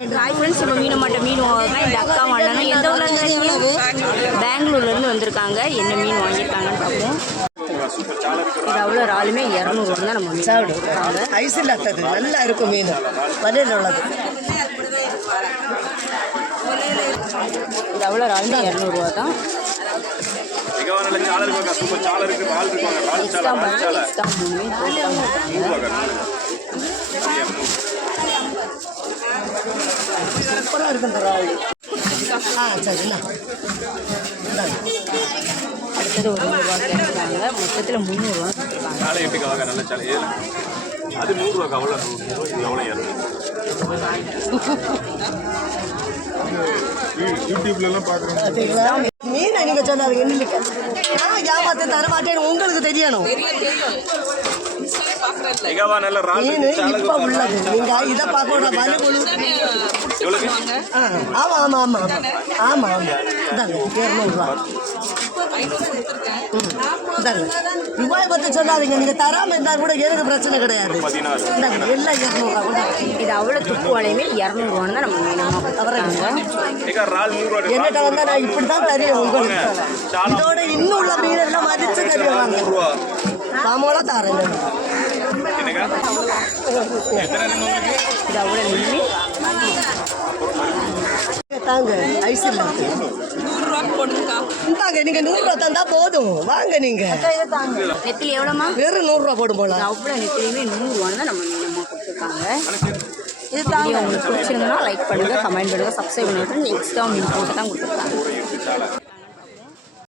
Hi friends, இப்போ மீன் வாங்கலாம். இந்த அக்கா வாங்கலாம். எந்த ஊர்லேருந்து வரீங்க? பெங்களூர்லேருந்து வந்திருக்காங்க. என்ன மீன் வாங்கியிருக்காங்கன்னு பார்ப்போம். இது அவ்வளோ ஆளுமே 200 தான் நம்ம மீன் சாப்பிடுவாங்க. ஐஸ் இல்லாதது நல்லா இருக்கும் மீன், வலையில் உள்ளது. இது அவ்வளோ ஆளுமே 200 தான். சூப்பராக இருக்கும் இந்த ராலி. சரிண்ணா. அடுத்தது ஒரு 100 கேட்குறாங்க. மொத்தத்தில் 300 அது 100 அவ்வளோ 100 யூடியூப்லாம் பார்க்குறேன். மீனை நீங்கள் சொன்னாங்க இன்னைக்கு நான் ஏமாத்த தர மாட்டேன்னு உங்களுக்கு தெரியணும். மீன் இப்போ உள்ளது. நீங்கள் இதை பார்க்கணும். வலி கொழு. ஆமாம் ஆமாம் ஆமாம் ஆமாம் ஆமாம் இதாங்க 200 இதாங்க. ரூபாய் பற்றி சொல்லாதீங்க. நீங்கள் தராமல் இருந்தால் கூட எனக்கு பிரச்சனை கிடையாது. இந்தாங்க எல்லாம் 200. இது அவ்வளோ துப்பு வலையுமே 200 தான் நம்ம மீனமாக தவறாங்க. என்னட்ட வந்தால் நான் இப்படி தான் தெரியும் உங்களுக்கு. இதோட இன்னும் உள்ள மீனெல்லாம் மதிச்சு தெரியுவாங்க. நாமோட தரேன். இது அவ்வளோ மீன் தாங்க ஐஸ் இல்லை. 100 போடுங்கக்கா. இந்தாங்க நீங்கள் 100 தந்தா போதும். வாங்க நீங்கள். நெத்திலி எவ்வளோமா? வெறும் 100 போடும் போல. அவ்வளோ நெத்திலியுமே 100 தான் நம்ம மீனமாக கொடுத்துருக்காங்க. இது தாங்க உங்களுக்கு பிடிச்சிருந்தனா லைக் பண்ணுங்கள், கமெண்ட் பண்ணுங்கள், சப்ஸ்கிரைப் பண்ணிவிட்டு நெக்ஸ்ட்டாக மீன் போட்டு தான் கொடுத்துருக்காங்க.